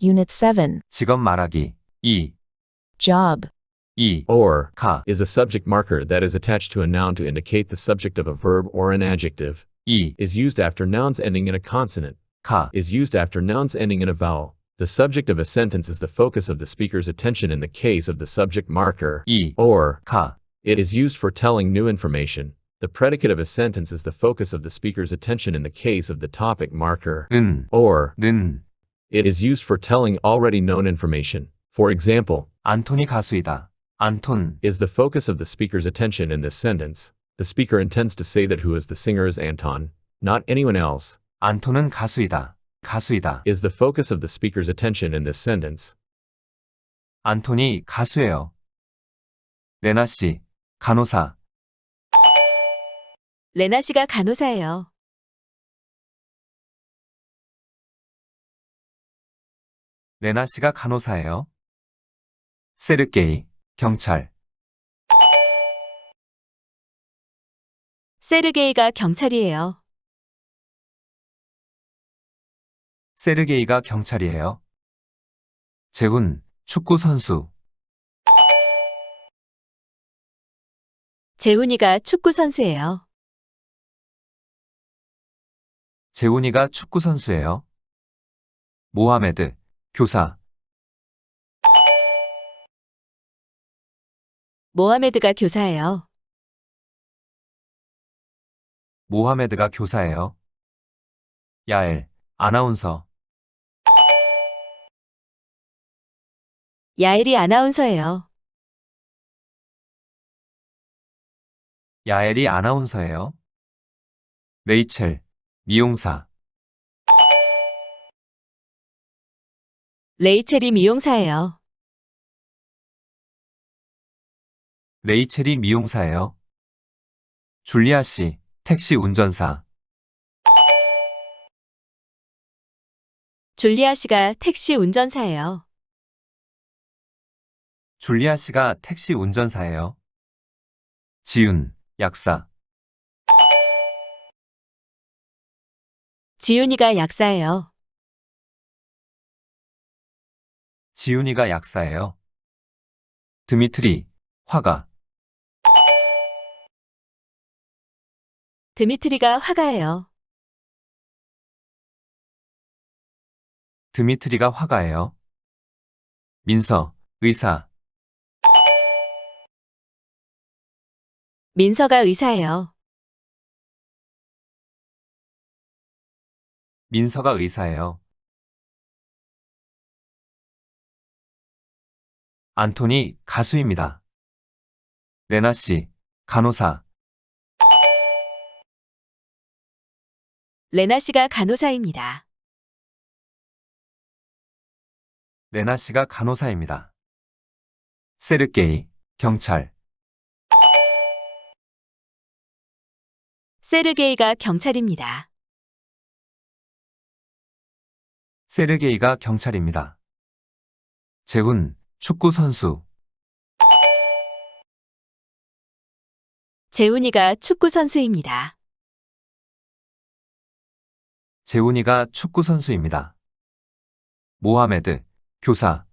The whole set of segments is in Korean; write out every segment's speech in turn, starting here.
Unit 7. 직업 말하기. Job. Or 가, is a subject marker that is attached to a noun to indicate the subject of a verb or an adjective. Is used after nouns ending in a consonant. 가, Is used after nouns ending in a vowel. The subject of a sentence is the focus of the speaker's attention in the case of the subject marker. Or 가, it is used for telling new information. The predicate of a sentence is the focus of the speaker's attention in the case of the topic marker. Or 는, it is used for telling already known information. For example, 안톤이 가수이다. 안톤, is the focus of the speaker's attention in this sentence. The speaker intends to say that who is the singer is Anton, not anyone else. 안톤은 가수이다. 가수이다. Is the focus of the speaker's attention in this sentence. 안톤이 가수예요. 레나 씨, 간호사. 레나 씨가 간호사예요. 레나 씨가 간호사예요. 세르게이, 경찰. 세르게이가 경찰이에요. 세르게이가 경찰이에요. 재훈, 축구 선수. 재훈이가 축구 선수예요. 재훈이가 축구 선수예요. 모하메드, 교사. 모하메드가 교사예요. 모하메드가 교사예요. 야엘, 아나운서. 야엘이 아나운서예요. 야엘이 아나운서예요. 레이첼, 미용사. 레이첼이 미용사예요. 레이첼이 미용사예요. 줄리아 씨, 택시 운전사. 줄리아 씨가 택시 운전사예요. 줄리아 씨가 택시 운전사예요. 지훈, 약사. 지훈이가 약사예요. 지훈이가 약사예요. 드미트리, 화가. 드미트리가 화가예요. 드미트리가 화가예요. 민서, 의사. 민서가 의사예요. 민서가 의사예요. 안톤이 가수입니다. 레나 씨, 간호사. 레나 씨가 간호사입니다. 레나 씨가 간호사입니다. 세르게이, 경찰. 세르게이가 경찰입니다. 세르게이가 경찰입니다. 재훈, 축구 선수. 재훈이가 축구 선수입니다. 재훈이가 축구 선수입니다. 모하메드, 교사.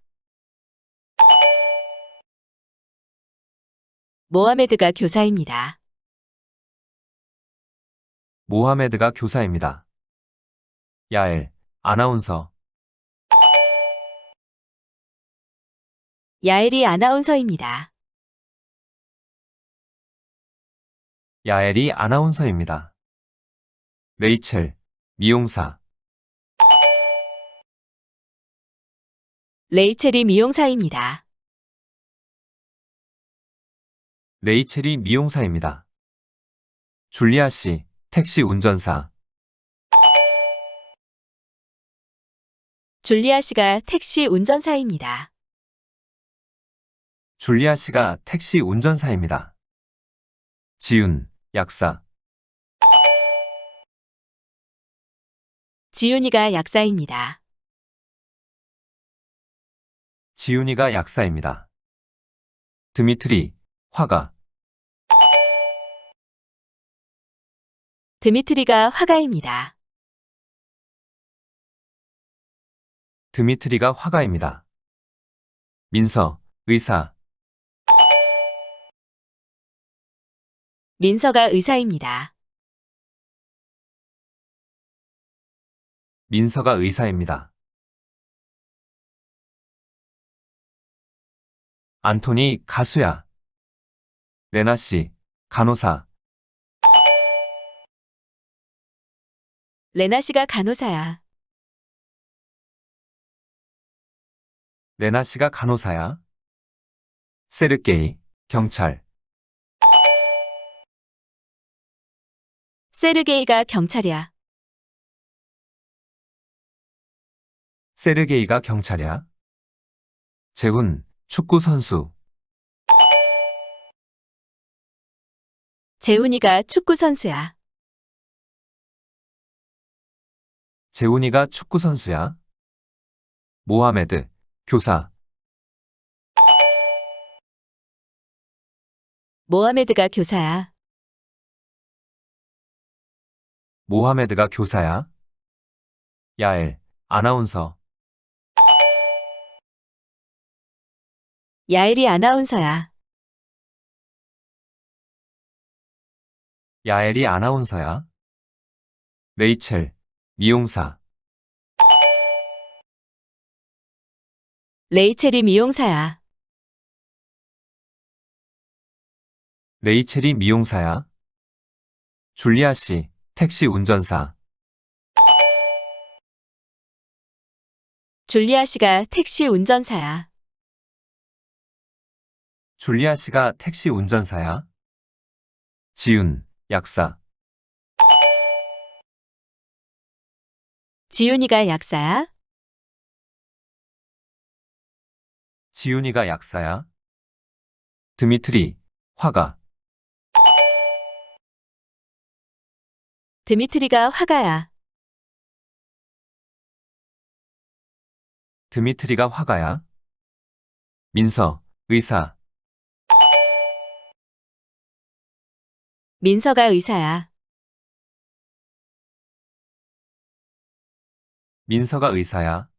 모하메드가 교사입니다. 모하메드가 교사입니다. 야엘, 아나운서. 야엘이 아나운서입니다. 야엘이 아나운서입니다. 레이첼, 미용사. 레이첼이 미용사입니다. 레이첼이 미용사입니다. 줄리아 씨, 택시 운전사. 줄리아 씨가 택시 운전사입니다. 줄리아 씨가 택시 운전사입니다. 지훈, 약사. 지훈이가 약사입니다. 지훈이가 약사입니다. 드미트리, 화가. 드미트리가 화가입니다. 드미트리가 화가입니다. 민서, 의사, 민서가 의사입니다. 민서가 의사입니다. 안토니 가수야. 레나 씨, 간호사. 레나 씨가 간호사야. 레나 씨가 간호사야. 세르게이, 경찰. 세르게이가 경찰이야. 세르게이가 경찰이야. 재훈, 축구 선수. 재훈이가 축구 선수야. 재훈이가 축구 선수야. 모하메드, 교사. 모하메드가 교사야. 모하메드가 교사야. 야엘, 아나운서. 야엘이 아나운서야. 야엘이 아나운서야. 레이첼, 미용사. 레이첼이 미용사야. 레이첼이 미용사야. 줄리아 씨, 택시 운전사. 줄리아 씨가 택시 운전사야. 줄리아 씨가 택시 운전사야. 지훈, 약사. 지훈이가 약사야. 지훈이가 약사야. 드미트리, 화가. 드미트리가 화가야. 드미트리가 화가야. 민서, 의사. 민서가 의사야. 민서가 의사야.